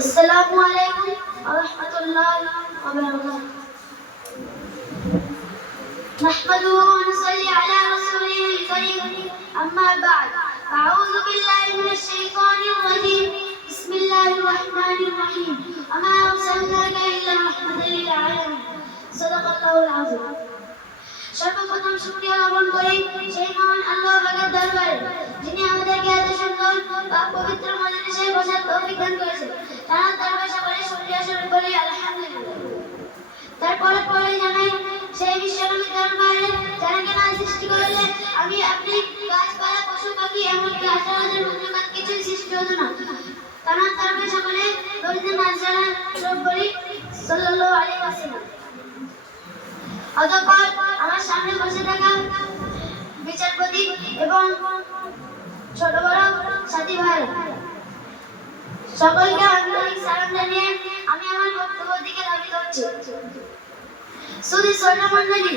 السلام عليكم ورحمة الله وبركاته. نحمده ونصلي على رسوله الكريم. أما بعد، أعوذ بالله من الشيطان الرجيم. بسم الله الرحمن الرحيم. وما أرسلناك إلا رحمة للعالمين. صدق الله العظيم. সর্বপ্রথম শুকরিয়া জ্ঞাপন করি সেই মহান আল্লাহ পাকের দরবারে, যিনি আমাদেরকে এত সুন্দর বা পবিত্র মজলিসে বসার তৌফিক দান করেছেন। তার দরবারে সকলে শুকরিয়া স্মরণ করি আলহামদুলিল্লাহ। তারপরে জানাই সেই বিশ্বনবীর দরবারে যাকে না সৃষ্টি করলে আমি আপনি গাছপালা পশু পাখি এমনকি হাজার হাজার মখলুকাত কিছুই সৃষ্টি হতো না। তার দরবারে সকলে দরুদে মানসালা স্মরণ করি সাল্লাল্লাহু আলাইহি ওয়াসাল্লাম। অতঃপর আমার সামনে বসে থাকা বিচারপতি এবং ছোট বড় সাথী ভাই সকলকে আন্তরিক সালাম জানিয়ে আমি আমার বক্তব্য দিকে ধাবিত হচ্ছি। সুধী শ্রোতা মণ্ডলী,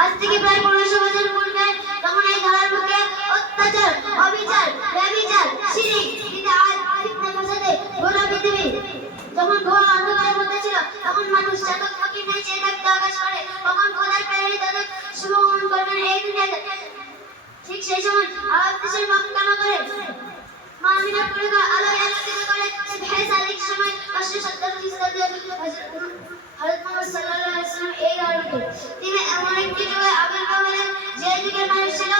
আজ থেকে প্রায় 1500 বছর পূর্বে তখন এই ধরার বুকে অত্যাচার, অবিচার, ব্যভিচার, শিরক, বিদআত, ফিতনা ফাসাদে গোটা পৃথিবী যখন ঘোর অন্ধকারের মধ্যে ছিল, তখন মানুষ চাতক ফকির নাই চেয়ে থাকতে আকাশ করে তখন খোদার প্রেরণে তাদের শুভগমন করবেন এই দুনিয়াতে। ঠিক সেই সময় আরব দেশের মক্কা নগরে মা আমিনার পরিবার আলোয় আলোকিত করে ভেস আলিক সময় 570 খ্রিস্টাব্দে হযরত মুহাম্মদ সাল্লাল্লাহু আলাইহি ওয়াসাল্লাম এই আলোকে তিনি এমন একটি যুগে আবির্ভাব হলেন যে যুগের মানুষ ছিল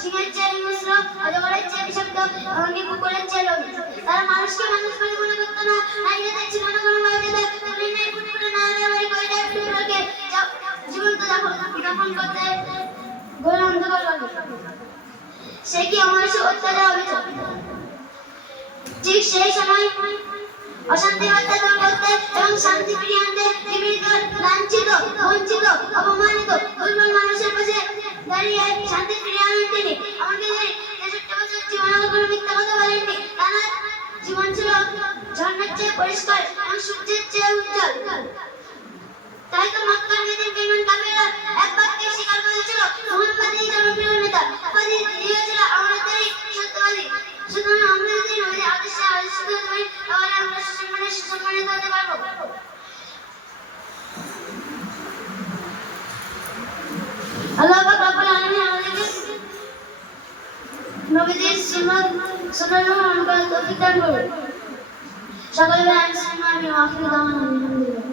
সিংহের চেয়ে হিংস্র, অজগরের চেয়ে বিষাক্ত, এমনকি কুকুরের চেয়ে লোভী। তারা মানুষকে মানুষ বলে মনে করতো না, নারীরা ছিল না কোনো মর্যাদা, তুলে নেই ফুটফুটে না ব্যবহারিক কয়টা টুকরোকে জীবন্ত যাপন করতে ঘোর অন্ধকার লাগে। সে কি অমানুষিক অত্যাচার অবিচার। ঠিক সেই সময় অশান্তি অত্যাচার করতে এবং শান্তি ফিরিয়ে আনতে নিপীড়িত, লাঞ্ছিত, বঞ্চিত, অপমানিত দুর্বল মানুষের পাশে দাঁড়িয়ে শান্তি ফিরিয়ে আনেন তিনি। এমনকি তিনি 63 বছর জীবনে কোনো মিথ্যা কথা বলেননি। তার জীবন ছিল ঝর্ণার চেয়ে পরিষ্কার এবং সূর্যের চেয়ে উজ্জ্বল। তাই তো মক্কার বেঈমান কাফেররা এক বাক্যে স্বীকার করেছিল মুহাম্মদই জনপ্রিয় নেতা, উপাধি দিয়েছিল আমাদেরই সত্যবাদী। সুতরাং আমরা যদি নবীর আদেশে আদেশিত হতে পারি তাহলে আমরা সুসম্মানিত হতে পারবো। আল্লাহ পাক রব্বুল আলামিন আমাদেরকে নবীর সুন্নাত অনুসরণ করার তৌফিক দান করুন। সকলে আমি আখির দাওয়ানা আলহামদুলিল্লাহ।